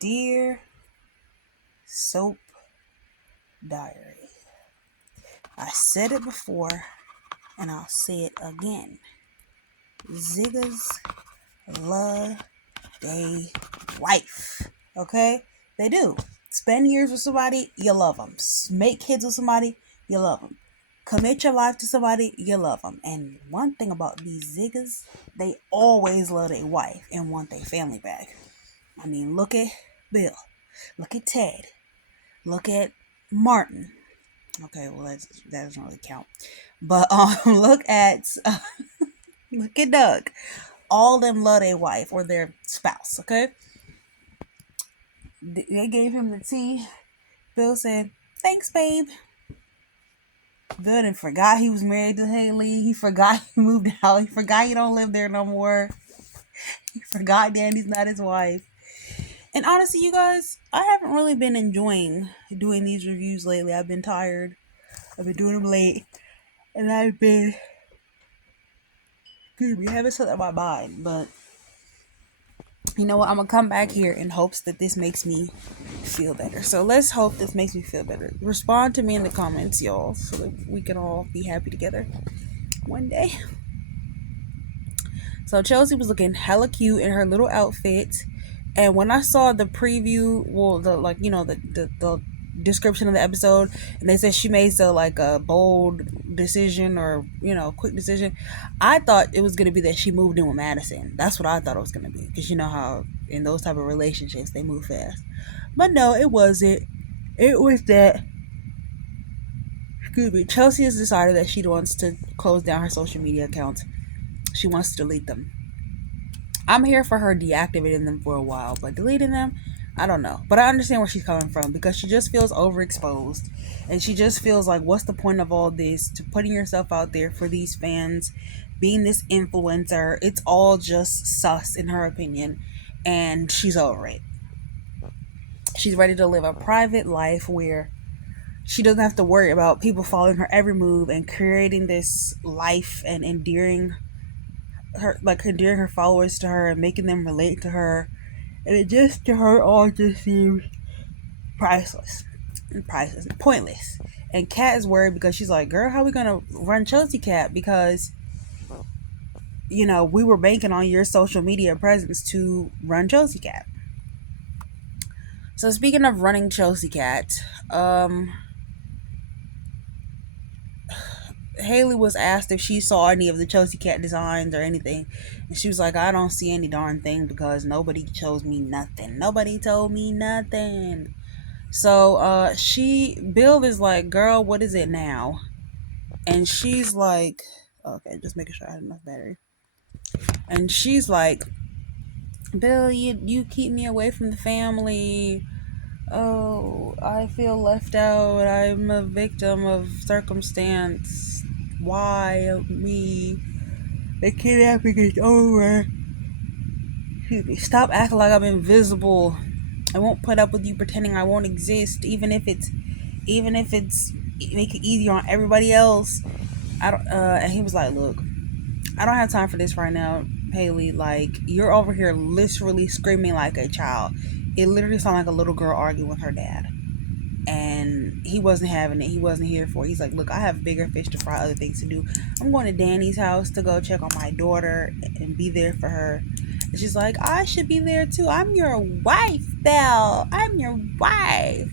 Dear Soap Diary, I said it before and I'll say it again. Ziggers love they wife. Okay? They do. Spend years with somebody, you love them. Make kids with somebody, you love them. Commit your life to somebody, you love them. And one thing about these ziggers, they always love their wife and want their family back. I mean, look at Bill. Look at Ted. Look at Martin. Okay, well that doesn't really count. But look at Doug. All of them love their wife or their spouse. Okay, they gave him the tea. Bill said, "Thanks, babe." Bill and forgot he was married to Haley. He forgot he moved out. He forgot he don't live there no more. He forgot Danny's not his wife. And honestly, you guys, I haven't really been enjoying doing these reviews lately. I've been tired. I've been doing them late. And I've been, excuse me, I haven't set up my mind. But you know what? I'm going to come back here in hopes that this makes me feel better. So let's hope this makes me feel better. Respond to me in the comments, y'all, so that we can all be happy together one day. So Chelsea was looking hella cute in her little outfit. And when I saw the preview, well, the description of the episode, and they said she made a bold decision or quick decision, I thought it was gonna be that she moved in with Madison. That's what I thought it was gonna be, because you know how in those type of relationships they move fast. But no, it wasn't. It was that, excuse me, Chelsea has decided that she wants to close down her social media accounts. She wants to delete them. I'm here for her deactivating them for a while, but deleting them, I don't know. But I understand where she's coming from, because she just feels overexposed. And she just feels like, what's the point of all this? To putting yourself out there for these fans, being this influencer. It's all just sus, in her opinion. And she's over it. She's ready to live a private life where she doesn't have to worry about people following her every move and creating this life and endearing her followers to her and making them relate to her. And it just, to her, all just seems priceless and pointless. And Kat is worried because she's like, girl, how are we gonna run Chelsea, Kat? Because we were banking on your social media presence to run Chelsea, Kat. So speaking of running Chelsea, Kat, Haley was asked if she saw any of the Chelsea Cat designs or anything, and she was like, I don't see any darn thing because nobody shows me nothing. Nobody told me nothing. So Bill is like, girl, what is it now? And she's like, okay, just making sure I had enough battery. And she's like, Bill, you keep me away from the family. Oh, I feel left out. I'm a victim of circumstance. Why me? The kidnapping is over. Stop acting like I'm invisible. I won't put up with you pretending I won't exist, even if it's make it easier on everybody else. I don't. And he was like, "Look, I don't have time for this right now, Haley. Like, you're over here literally screaming like a child. It literally sounded like a little girl arguing with her dad." And he wasn't having it. He wasn't here for it. He's like, look, I have bigger fish to fry, other things to do. I'm going to Danny's house to go check on my daughter and be there for her. And she's like, I should be there too. I'm your wife, Belle. I'm your wife.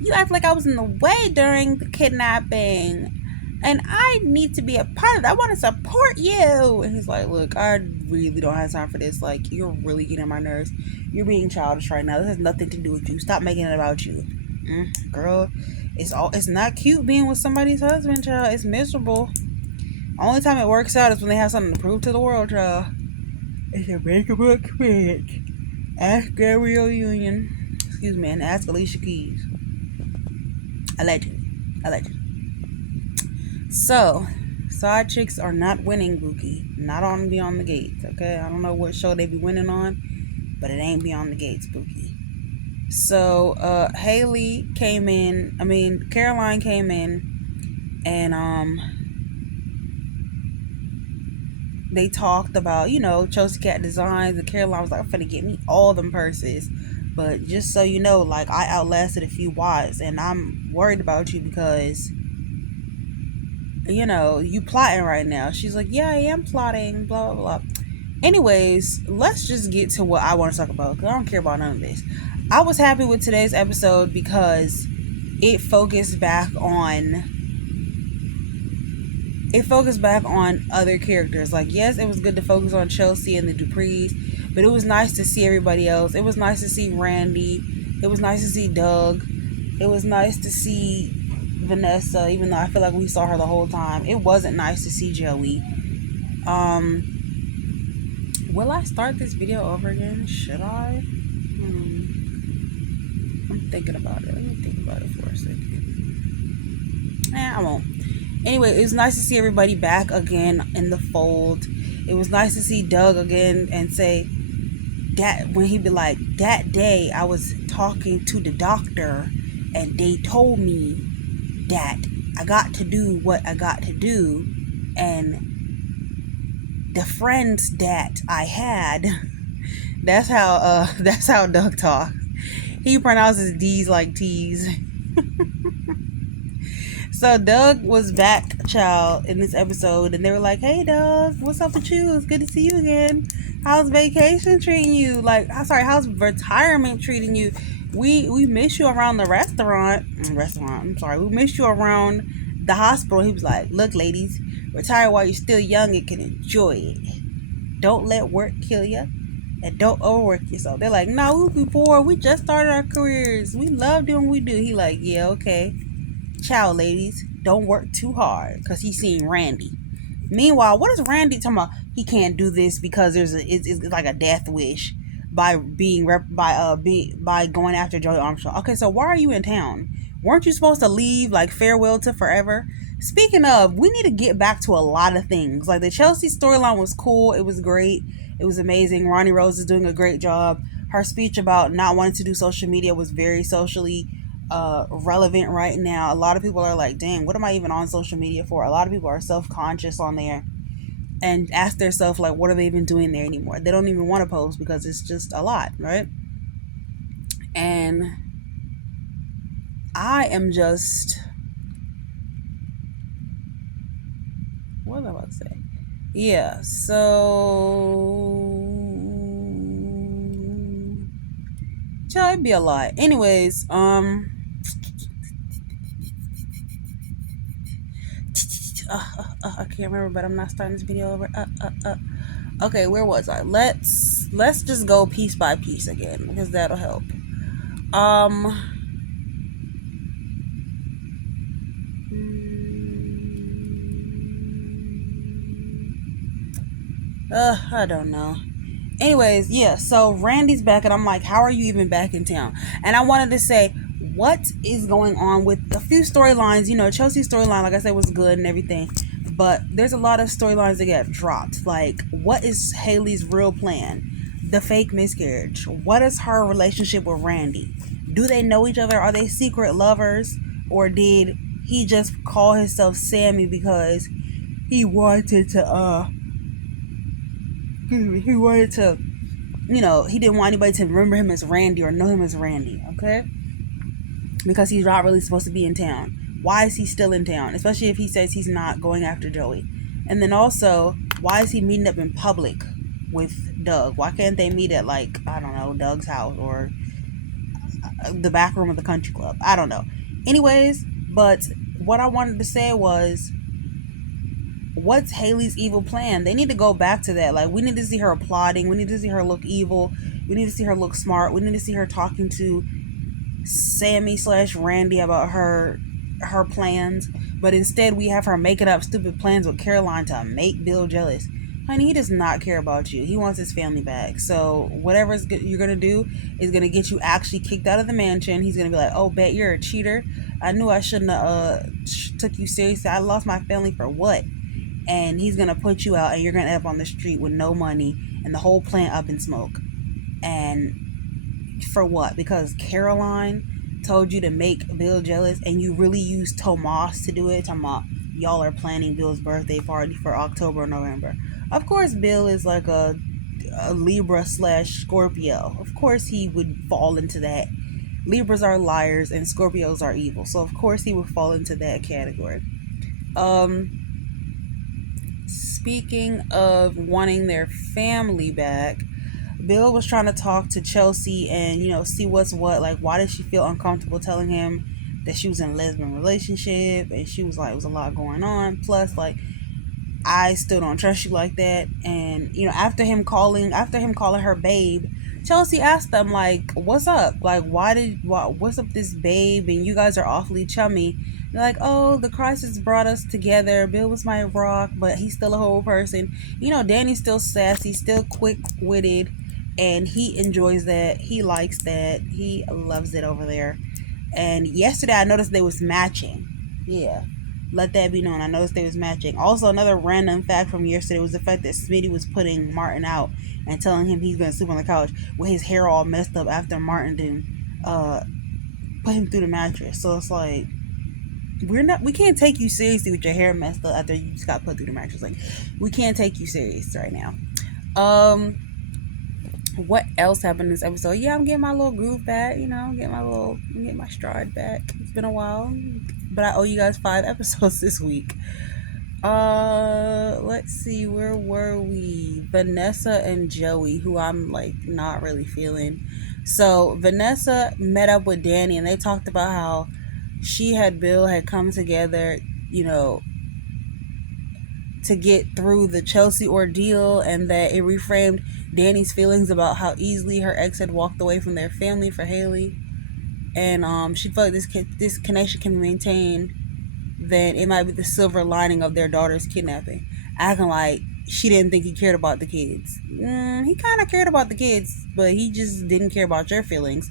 You act like I was in the way during the kidnapping. And I need to be a part of it. I want to support you. And he's like, look, I really don't have time for this. Like, you're really getting on my nerves. You're being childish right now. This has nothing to do with you. Stop making it about you. Girl, it's not cute being with somebody's husband, child. It's miserable. Only time it works out is when they have something to prove to the world, child. It's a miserable experience. Ask Gabrielle Union. Excuse me, and ask Alicia Keys. Allegedly. So, side chicks are not winning, Bookie. Not on Beyond the Gates, okay? I don't know what show they be winning on, but it ain't Beyond the Gates, Bookie. So Caroline came in, and they talked about, Chelsea Cat Designs, and Caroline was like, I'm finna get me all them purses. But just so you know, like, I outlasted a few watts, and I'm worried about you because, you plotting right now. She's like, yeah, I am plotting, blah, blah, blah. Anyways, let's just get to what I want to talk about, because I don't care about none of this. I was happy with today's episode because it focused back on other characters. Like, yes, it was good to focus on Chelsea and the Duprees, but it was nice to see everybody else. It was nice to see Randy. It was nice to see Doug. It was nice to see Vanessa, even though I feel like we saw her the whole time. It wasn't nice to see Joey. Will I start this video over again? Should I? I'm thinking about it. Let me think about it for a second. I won't. Anyway, it was nice to see everybody back again in the fold. It was nice to see Doug again and say that when he'd be like, that day I was talking to the doctor and they told me that I got to do what I got to do, and the friends that I had, that's how Doug talks. He pronounces D's like T's. So Doug was back, child, in this episode, and they were like, hey, Doug, what's up with you? It's good to see you again. How's vacation treating you? How's retirement treating you? We miss you around the restaurant. We miss you around the hospital. He was like, look, ladies, retire while you're still young and can enjoy it. Don't let work kill you, and don't overwork yourself. They're like, no, we'll be bored. We just started our careers. We love doing what we do. He like, yeah, okay. Ciao, ladies. Don't work too hard, because he's seeing Randy. Meanwhile, what is Randy talking about? He can't do this because it's like a death wish by by going after Joey Armstrong. Okay, so why are you in town? Weren't you supposed to leave like farewell to forever? Speaking of, we need to get back to a lot of things. Like, the Chelsea storyline was cool. It was great. It was amazing. Ronnie Rose is doing a great job. Her speech about not wanting to do social media was very socially relevant right now. A lot of people are like, dang, what am I even on social media for? A lot of people are self-conscious on there and ask themselves, like, what are they even doing there anymore? They don't even want to post because it's just a lot, right? And I am just, what was I about to say? Yeah, so it'd be a lot. Anyways, I can't remember, but I'm not starting this video over. Okay, where was I? Let's just go piece by piece again, because that'll help. I don't know. Anyways, yeah, so Randy's back, and I'm like, how are you even back in town? And I wanted to say, what is going on with a few storylines? Chelsea's storyline, like I said, was good and everything, but there's a lot of storylines that get dropped. Like, what is Haley's real plan? The fake miscarriage. What is her relationship with Randy? Do they know each other? Are they secret lovers? Or did he just call himself Sammy because he wanted to, he didn't want anybody to remember him as Randy or know him as Randy, okay? Because he's not really supposed to be in town. Why is he still in town? Especially if he says he's not going after Joey. And then also, why is he meeting up in public with Doug? Why can't they meet at, like, I don't know, Doug's house or the back room of the country club? I don't know. Anyways, but what I wanted to say was, what's Haley's evil plan? They need to go back to that. Like, we need to see her plotting. We need to see her look evil. We need to see her look smart. We need to see her talking to Sammy/Randy about her plans. But instead, we have her making up stupid plans with Caroline to make Bill jealous. Honey, he does not care about you. He wants his family back. So whatever you're going to do is going to get you actually kicked out of the mansion. He's going to be like, oh, bet you're a cheater. I knew I shouldn't have took you seriously. I lost my family for what? And he's going to put you out, and you're going to end up on the street with no money and the whole plan up in smoke. And for what? Because Caroline told you to make Bill jealous, and you really used Tomas to do it. y'all are planning Bill's birthday party for October or November. Of course, Bill is like a Libra slash Scorpio. Of course, he would fall into that. Libras are liars and Scorpios are evil. So, of course, he would fall into that category. Um, Speaking of wanting their family back, Bill was trying to talk to Chelsea and, see what's what. Like, why did she feel uncomfortable telling him that she was in a lesbian relationship? And she was like, it was a lot going on. Plus, like, I still don't trust you like that. And, after him calling her babe, Chelsea asked them, like, what's up? Like, what's up this babe? And you guys are awfully chummy. They're like, oh, the crisis brought us together. Bill was my rock, but he's still a whole person. Danny's still sassy, still quick-witted, and he enjoys that. He likes that. He loves it over there. And yesterday I noticed they was matching. Yeah. Let that be known. I noticed they was matching. Also, another random fact from yesterday was the fact that Smitty was putting Martin out and telling him he's gonna sleep on the couch with his hair all messed up after Martin didn't put him through the mattress. So it's like we can't take you seriously with your hair messed up after you just got put through the mattress. Like, we can't take you serious right now. What else happened in this episode? Yeah, I'm getting my little groove back, getting my stride back. It's been a while, but I owe you guys 5 episodes this week. Let's see, where were we? Vanessa and Joey, who I'm like not really feeling. So Vanessa met up with Danny and they talked about how Bill had come together, to get through the Chelsea ordeal, and that it reframed Danny's feelings about how easily her ex had walked away from their family for Haley. And she felt like this connection can be maintained, then it might be the silver lining of their daughter's kidnapping. Acting like she didn't think he cared about the kids. He kind of cared about the kids, but he just didn't care about your feelings.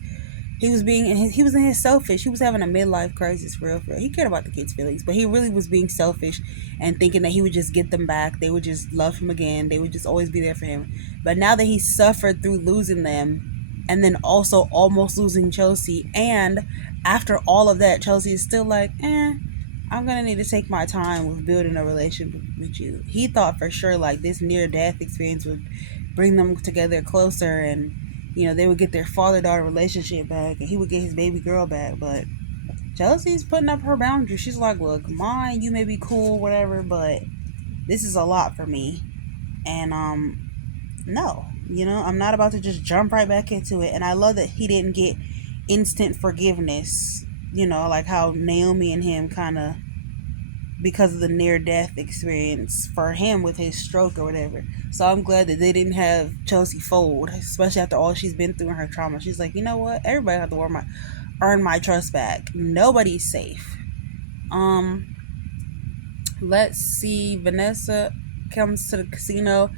He was in his selfish. He was having a midlife crisis for real. He cared about the kids' feelings, but he really was being selfish and thinking that he would just get them back. They would just love him again. They would just always be there for him. But now that he suffered through losing them, and then also almost losing Chelsea, and after all of that, Chelsea is still like, I'm gonna need to take my time with building a relationship with you. He thought for sure like this near death experience would bring them together closer, and they would get their father-daughter relationship back, and he would get his baby girl back. But Chelsea's putting up her boundaries. She's like, look, mine, you may be cool, whatever, but this is a lot for me. And no, I'm not about to just jump right back into it. And I love that he didn't get instant forgiveness, like how Naomi and him kind of, because of the near-death experience for him with his stroke or whatever. So I'm glad that they didn't have Chelsea fold, especially after all she's been through in her trauma. She's like, you know what? Everybody has to earn my trust back. Nobody's safe. Let's see. Vanessa comes to the casino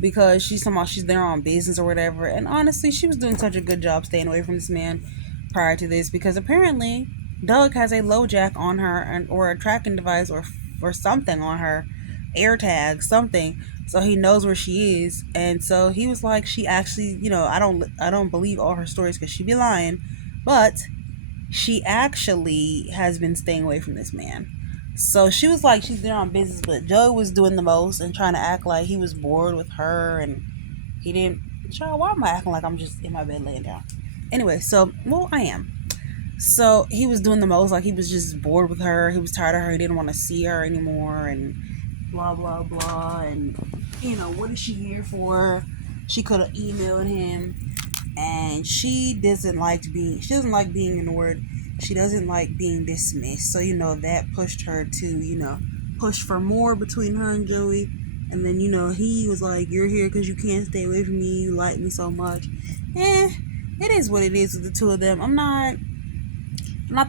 because she's there on business or whatever. And honestly, she was doing such a good job staying away from this man prior to this, because apparently Doug has a LoJack on her, or a tracking device, or something on her, AirTag, something, so he knows where she is. And so he was like, she actually, I don't believe all her stories because she be lying, but she actually has been staying away from this man. So she was like, she's there on business, but Joey was doing the most and trying to act like he was bored with her, and he didn't. Child, why am I acting like I'm just in my bed laying down? Anyway, so, well, I am. So he was doing the most, like he was just bored with her. He was tired of her. He didn't want to see her anymore, and blah, blah, blah. And, what is she here for? She could have emailed him. And she doesn't like being ignored. She doesn't like being dismissed. So, that pushed her to, push for more between her and Joey. And then, he was like, you're here because you can't stay away from me. You like me so much. It is what it is with the two of them. I'm not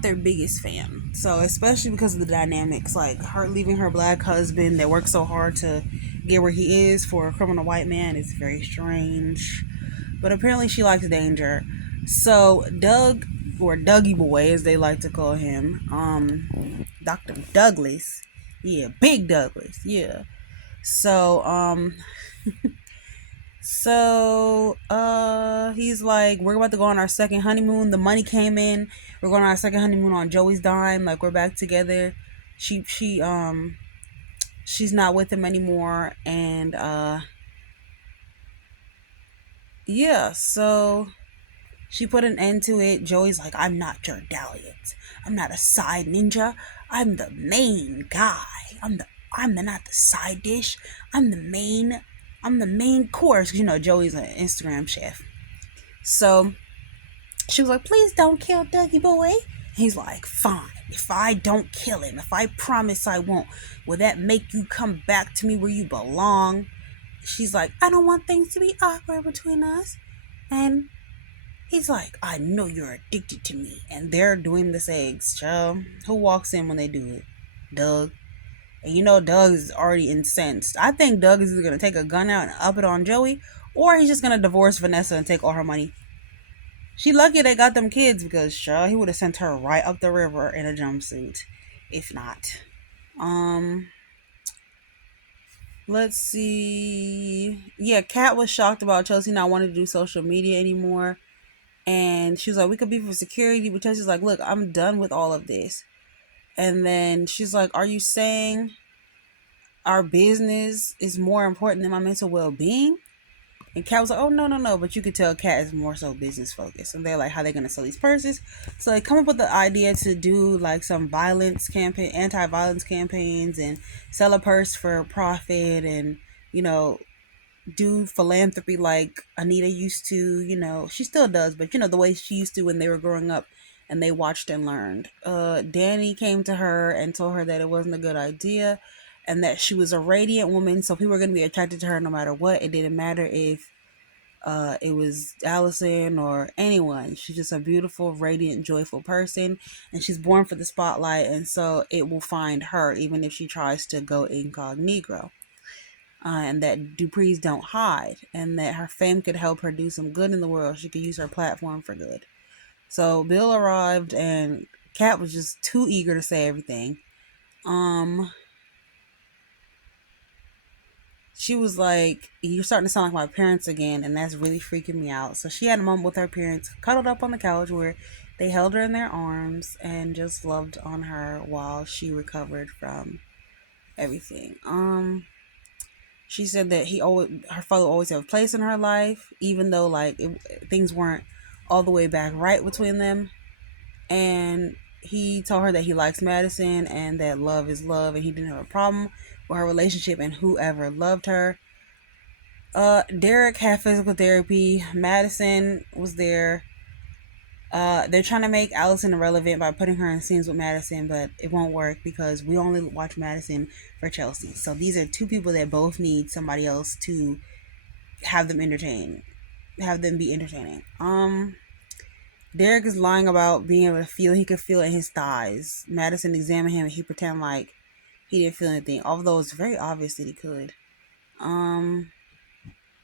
their biggest fan. So, especially because of the dynamics, like her leaving her black husband that worked so hard to get where he is for a criminal white man is very strange. But apparently she likes danger. So Doug, or Dougie Boy as they like to call him, Dr. Douglas. Yeah, Big Douglas. Yeah. So, he's like, we're about to go on our second honeymoon. The money came in. We're going on our second honeymoon on Joey's dime. Like, we're back together. She she's not with him anymore, and yeah, so she put an end to it. Joey's like, I'm not your dalliance. I'm not a side ninja. I'm the main guy. I'm the not the side dish. I'm the main I'm the main course. You know, Joey's an Instagram chef. So she was like, please don't kill Dougie boy. He's like, fine. If I don't kill him, if I promise I won't, will that make you come back to me where you belong? She's like, I don't want things to be awkward between us. And he's like, I know you're addicted to me. And they're doing this eggs, child. Who walks in when they do it? Doug. And you know Doug is already incensed. I think Doug is either going to take a gun out and up it on Joey, or he's just going to divorce Vanessa and take all her money. She lucky they got them kids because, child, he would have sent her right up the river in a jumpsuit. If not. Let's see. Yeah, Kat was shocked about Chelsea not wanting to do social media anymore. And she was like, we could be for security. But Chelsea's like, look, I'm done with all of this. And then she's like, are you saying our business is more important than my mental well-being? And Kat was like, oh, no, no, no. But you could tell Kat is more so business focused. And they're like, how they going to sell these purses? So they come up with the idea to do like some anti-violence campaigns and sell a purse for profit and, you know, do philanthropy like Anita used to, you know, she still does, but you know, the way she used to when they were growing up and they watched and learned. Danny came to her and told her that it wasn't a good idea and that she was a radiant woman, so people were going to be attracted to her no matter what. It didn't matter if it was Allison or anyone. She's just a beautiful, radiant, joyful person, and she's born for the spotlight, and so it will find her even if she tries to go incognito. And that Dupree's don't hide, and that her fame could help her do some good in the world. She could use her platform for good. So Bill arrived, and Kat was just too eager to say everything. She was like, you're starting to sound like my parents again, and that's really freaking me out. So she had a moment with her parents, cuddled up on the couch where they held her in their arms and just loved on her while she recovered from everything. She said that her father always had a place in her life, even though things weren't all the way back right between them. And he told her that he likes Madison and that love is love, and he didn't have a problem with her relationship and whoever loved her. Derek had physical therapy. Madison was there. They're trying to make Allison irrelevant by putting her in scenes with Madison, but it won't work because we only watch Madison for Chelsea. So these are two people that both need somebody else to have them be entertaining. Derek is lying about being able to feel. He could feel it in his thighs. Madison examined him and he pretended like he didn't feel anything, although it's very obvious that he could.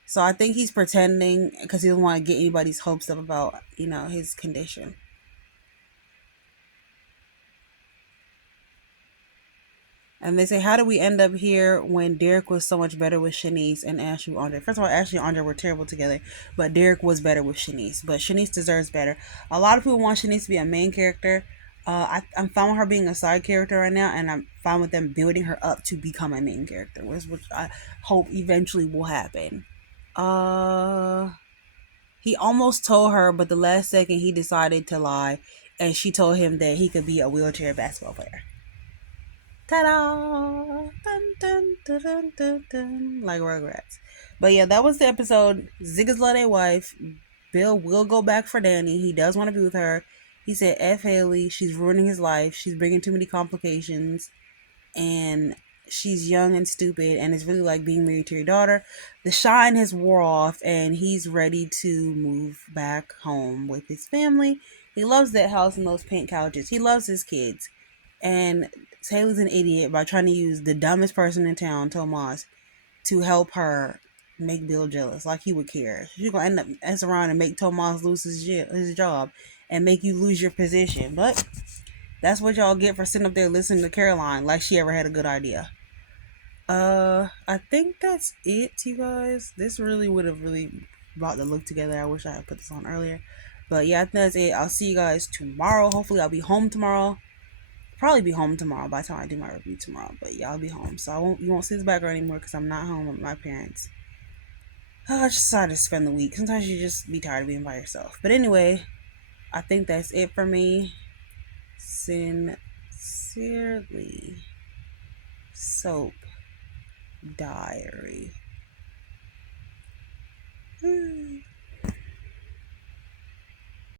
So I think he's pretending because he doesn't want to get anybody's hopes up about, you know, his condition. And they say, how did we end up here when Derek was so much better with Shanice and Ashley and Andre? First of all, Ashley and Andre were terrible together, but Derek was better with Shanice. But Shanice deserves better. A lot of people want Shanice to be a main character. I'm fine with her being a side character right now, and I'm fine with them building her up to become a main character, which I hope eventually will happen. He almost told her, but the last second he decided to lie, and she told him that he could be a wheelchair basketball player. Ta-da! Dun, dun, dun, dun, dun, dun. Like Rugrats. But yeah, that was the episode. Ziggas love their wife. Bill will go back for Danny. He does want to be with her. He said, F. Haley, she's ruining his life. She's bringing too many complications. And she's young and stupid. And it's really like being married to your daughter. The shine has wore off. And he's ready to move back home with his family. He loves that house and those pink couches. He loves his kids. And Haley's an idiot by trying to use the dumbest person in town, Tomas, to help her make Bill jealous. Like he would care. She's going to end up messing around and make Tomas lose his job and make you lose your position. But that's what y'all get for sitting up there listening to Caroline like she ever had a good idea. I think that's it, you guys. This really would have really brought the look together. I wish I had put this on earlier. But yeah, I think that's it. I'll see you guys tomorrow. Hopefully I'll be home tomorrow. probably be home tomorrow by the time I do my review tomorrow. But yeah, I'll be home, so you won't see this background anymore because I'm not home with my parents. I just decided to spend the week. Sometimes you just be tired of being by yourself. But anyway, I think that's it for me. Sincerely, Soap Diary.